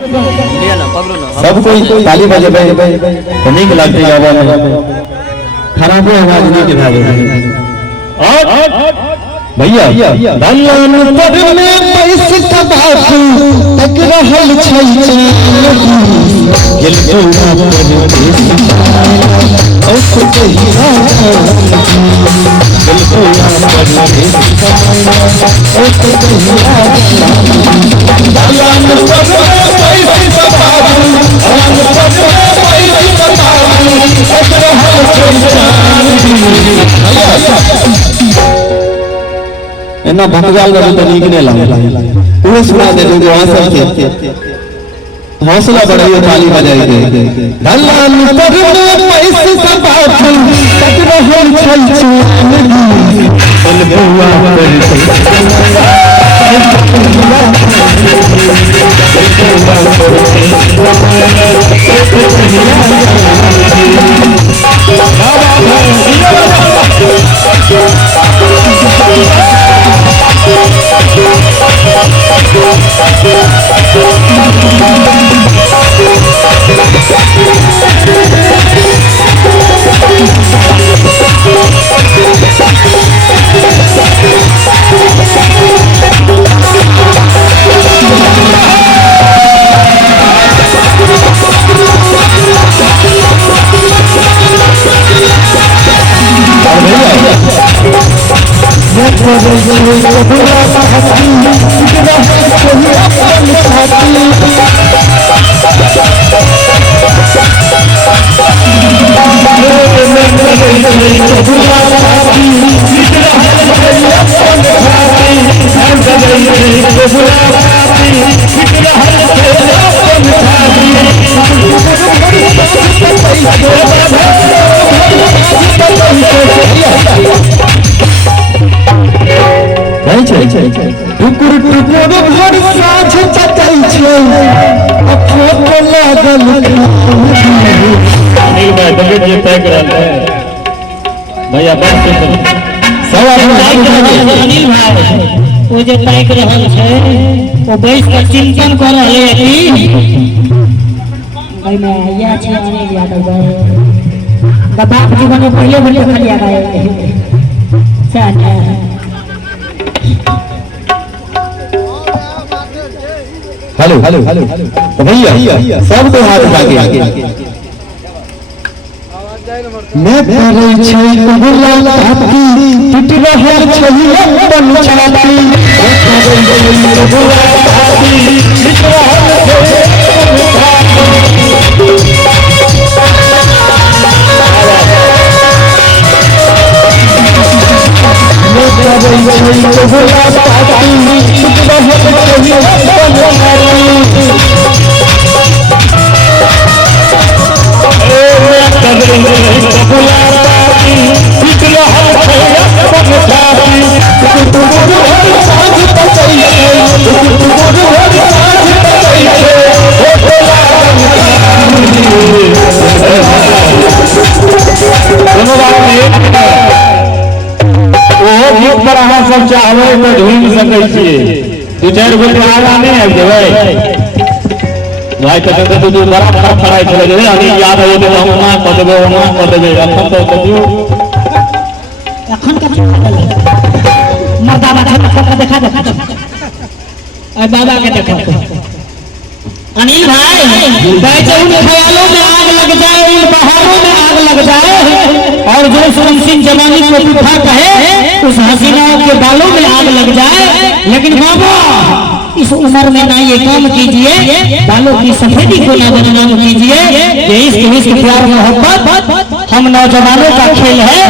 सब कोई ताली बजे तो नहीं लगती आवाज खराब आवाज नहीं दिखा भैया दलन पर में पैसे तबाकू तक रहल छै गेल पूरा पर औस कहिया गेल पूरा पर औस कहिया दलन पर में पैसे तबाकू दलन पर में पैसे तबाकू तक रहल छै एना भटकाल का तो नीक नहीं लगा पूरे सुना दे जो आंसर थे हौसला बढ़ाइए ताली बजाइए दलाल पर में पैसे तबाकू तक रहल छै चल बुआ टुकुर टुकुर भर साँझ चटै छै फोटो लागल अनिल भाई बगैर ये तय करल है भैया बात सुन अनिल भाई वो जे तय कर रहल छै वो बैस के चिंतन कर रहले कि भाई मैं या छै अनिल यादव भाई बाप जीवन में पहले भले खलिया गए साथ हेलो हेलो तो भैया सब को हाथ उठा के मैं करे छै कबूला हाथी टूट रहल छै अपन छाती मैं करे छै कबूला हाथी टूट रहल छै मैं करे छै कबूला हाथी टूट रहल छै अपन सब चाहबे तो ढूंढ सकै छियै दू चार गो आगा नहीं आबि जेबै भाई तो तू बड़ा खड़ा चले जेबै अनिल याद हो तो हम ना कर देबै अपन तो कहियो अखन का मर्दा बाबा देखा आ बाबा के देखो अनिल भाई बैठे उन ख्यालों में आग लग जाए उन बहारों में आग लग जाए और जो सुनसिन जवानी को तूफा कहे उस हसीनाओं के बालों में आग लग जाए लेकिन बाबा इस उम्र में ना ये काम कीजिए बालों की सफेदी को ना बदनाम कीजिए ये इश्क प्यार मोहब्बत हम नौजवानों का खेल है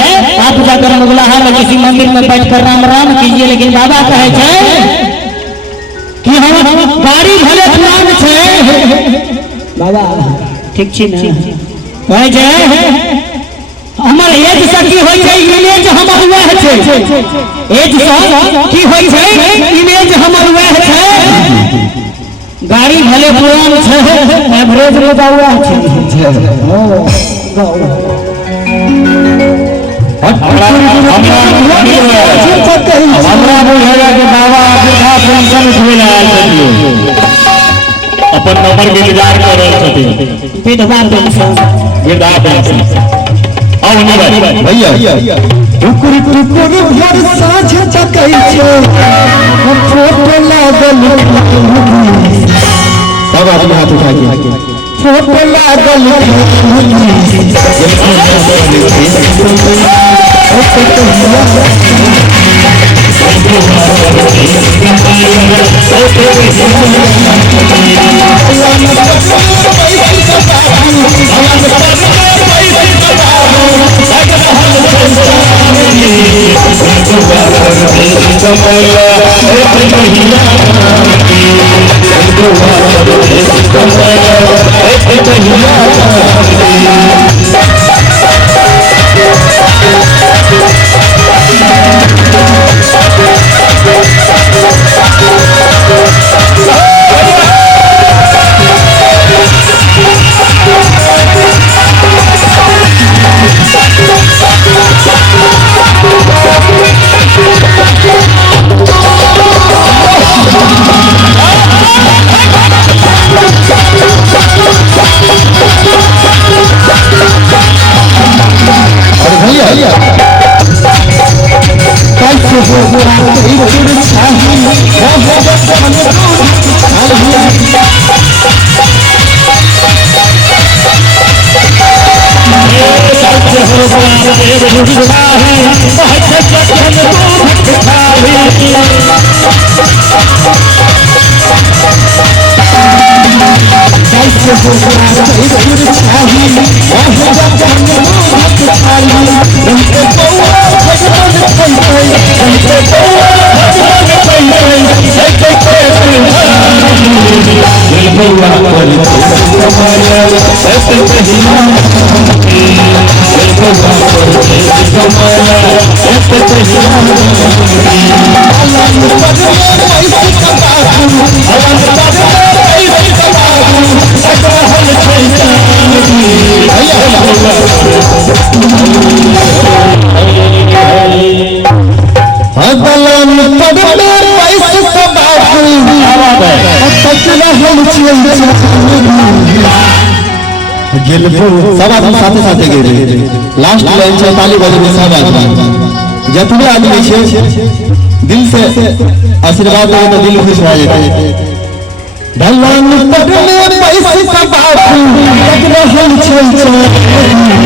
आप जाकर मुगलाहा में किसी मंदिर में बैठकर राम राम कीजिए लेकिन बाबा कहे छे कि हम गाड़ी भले पुरान छे बाबा ठीक छी ना कहे छे हमर एज से की होय छै इमेज हमर वह छै एज से की होय छै इमेज हमर वह छै गाड़ी भले पुरान छै एवरेज में दावा छै हमरा बुझाया कि बाबा वृद्धा पेंशन उठबे ला आयल छथिन अपन नंबर के इंतजार कर रहे छथिन विधवा पेंशन वृद्धा पेंशन आओ नहीं भाई भैया टुकुर टुकुर भर साँझ तकै छे फोटो लागल सब आदमी हाथ उठा के फोटो लागल सब आदमी साथे साथे गेले लास्ट लाइन से ताली बजे सब आदमी जतने आदमी छे दिल से आशीर्वाद दे तो दिल खुश हो जाए भगवान पटने पैसे का बापू तकरा हम चल